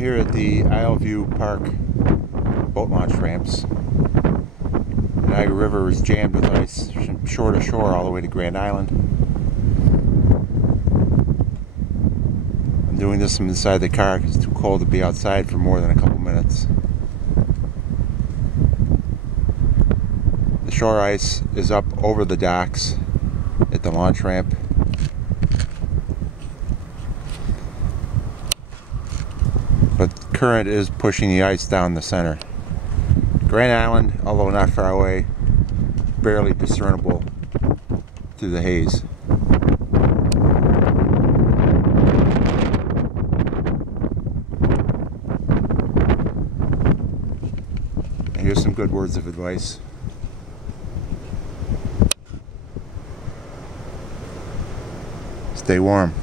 here at the Isle Park boat launch ramps. The Niagara River is jammed with ice from shore to shore all the way to Grand Island. I'm doing this from inside the car because it's too cold to be outside for more than a couple minutes. The shore ice is up over the docks at the launch ramp. But current is pushing the ice down the center. Grand Island, although not far away, barely discernible through the haze. And here's some good words of advice. Stay warm.